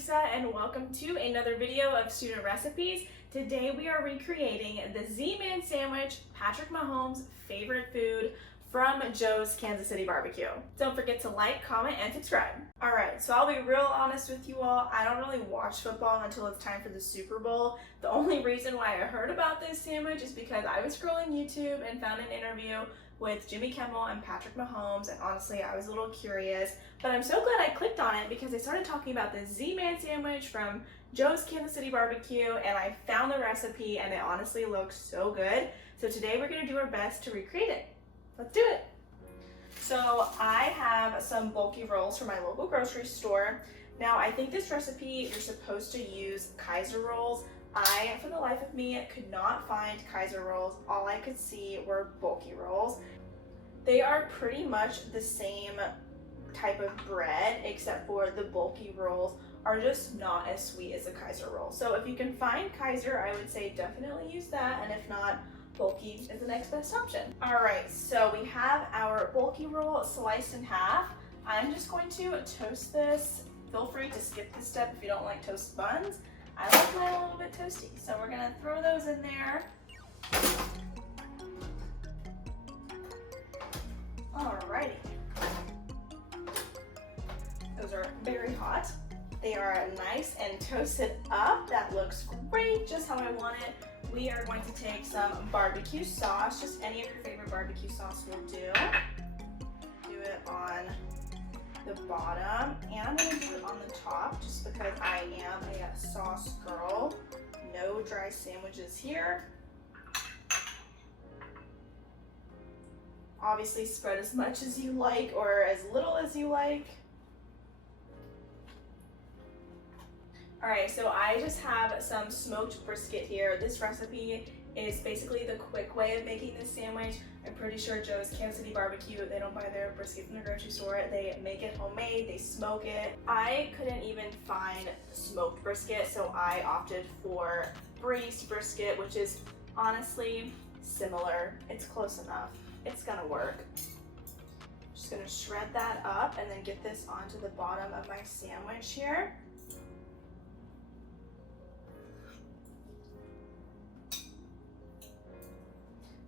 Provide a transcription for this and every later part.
Lisa and welcome to another video of student recipes. Today we are recreating the Z-Man sandwich, Patrick Mahomes' favorite food from Joe's Kansas City Barbecue. Don't forget to like, comment, and subscribe. Alright, so I'll be real honest with you all. I don't really watch football until it's time for the Super Bowl. The only reason why I heard about this sandwich is because I was scrolling YouTube and found an interview with Jimmy Kimmel and Patrick Mahomes, and honestly I was a little curious, but I'm so glad I clicked on it because they started talking about the Z-Man sandwich from Joe's Kansas City Barbecue, and I found the recipe and it honestly looks so good. So today we're going to do our best to recreate it. Let's do it. So I have some bulky rolls from my local grocery store. Now I think this recipe you're supposed to use Kaiser rolls. I, for the life of me, could not find Kaiser rolls. All I could see were bulky rolls. They are pretty much the same type of bread, except for the bulky rolls are just not as sweet as a Kaiser roll. So if you can find Kaiser, I would say definitely use that, and if not, bulky is the next best option. All right, so we have our bulky roll sliced in half. I'm just going to toast this. Feel free to skip this step if you don't like toast buns. I like mine a little bit toasty, so we're gonna throw those in there. Alrighty. Those are very hot. They are nice and toasted up. That looks great, just how I want it. We are going to take some barbecue sauce, just any of your favorite barbecue sauce will do. Do it on the bottom, and I'm going to do it on the top just because I am a sauce girl. No dry sandwiches here. Obviously spread as much as you like or as little as you like. Alright, so I just have some smoked brisket here. This recipe is basically the quick way of making this sandwich. I'm pretty sure Joe's Kansas City Barbecue, they don't buy their brisket from the grocery store. They make it homemade, they smoke it. I couldn't even find smoked brisket, so I opted for braised brisket, which is honestly similar. It's close enough. It's gonna work. Just gonna shred that up and then get this onto the bottom of my sandwich here.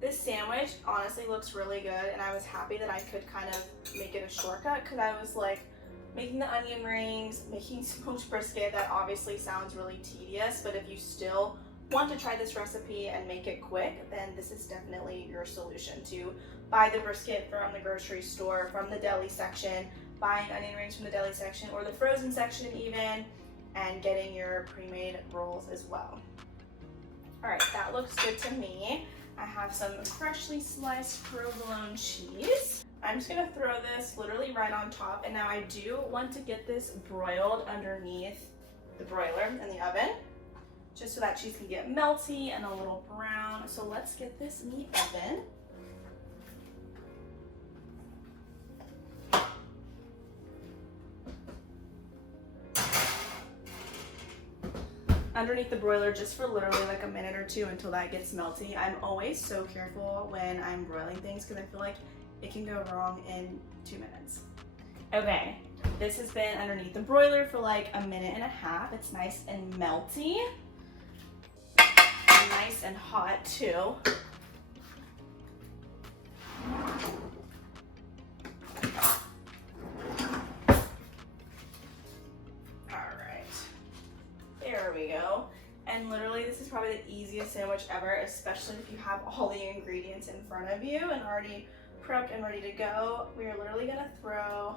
This sandwich honestly looks really good, and I was happy that I could kind of make it a shortcut because I was like making the onion rings, making smoked brisket. That obviously sounds really tedious, but if you still want to try this recipe and make it quick, then this is definitely your solution. To buy the brisket from the grocery store, from the deli section, buying onion rings from the deli section or the frozen section even, and getting your pre-made rolls as well. All right, that looks good to me. I have some freshly sliced provolone cheese. I'm just gonna throw this literally right on top, and now I do want to get this broiled underneath the broiler in the oven, just so that cheese can get melty and a little brown. So let's get this in the oven. Underneath the broiler just for literally like a minute or two until that gets melty. I'm always so careful when I'm broiling things because I feel like it can go wrong in 2 minutes. Okay, this has been underneath the broiler for like a minute and a half. It's nice and melty. And nice and hot too. There we go. And literally this is probably the easiest sandwich ever, especially if you have all the ingredients in front of you and already prepped and ready to go. We are literally gonna throw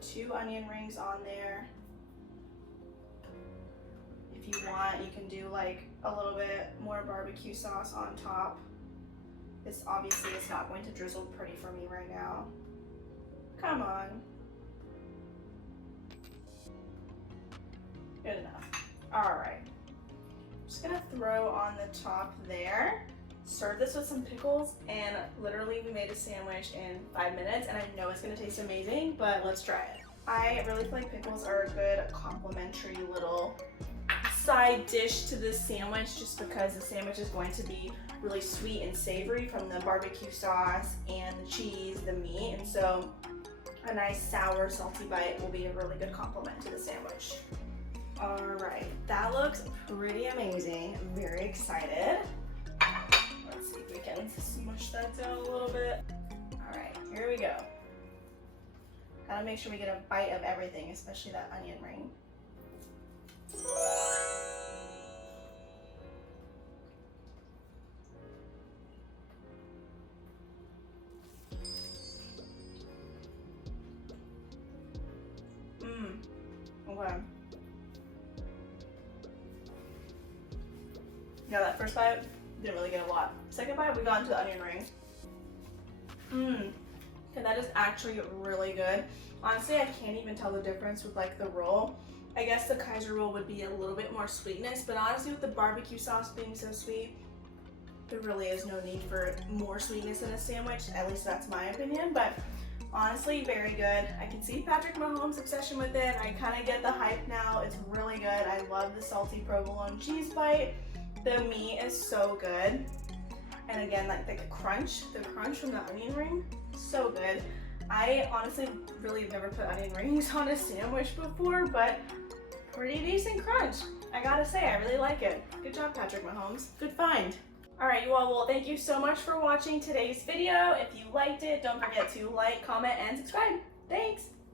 2 onion rings on there. If you want, you can do like a little bit more barbecue sauce on top. This obviously is not going to drizzle pretty for me right now. Come on. Good enough. All right, I'm just gonna throw on the top there. Serve this with some pickles, and literally we made a sandwich in 5 minutes, and I know it's gonna taste amazing, but let's try it. I really feel like pickles are a good complimentary little side dish to this sandwich, just because the sandwich is going to be really sweet and savory from the barbecue sauce and the cheese, the meat, and so a nice sour salty bite will be a really good complement to the sandwich. All right, that looks pretty amazing. I'm very excited. Let's see if we can smush that down a little bit. All right, here we go. Gotta make sure we get a bite of everything, especially that onion ring. Okay. Yeah, that first bite, didn't really get a lot. Second bite, we got into the onion ring. Okay, that is actually really good. Honestly, I can't even tell the difference with like the roll. I guess the Kaiser roll would be a little bit more sweetness, but honestly with the barbecue sauce being so sweet, there really is no need for more sweetness in a sandwich. At least that's my opinion, but honestly, very good. I can see Patrick Mahomes' obsession with it. I kind of get the hype now. It's really good. I love the salty provolone cheese bite. The meat is so good. And again, like the crunch from the onion ring, so good. I honestly really have never put onion rings on a sandwich before, but pretty decent crunch. I gotta say, I really like it. Good job, Patrick Mahomes. Good find. All right, you all, well, thank you so much for watching today's video. If you liked it, don't forget to like, comment, and subscribe. Thanks.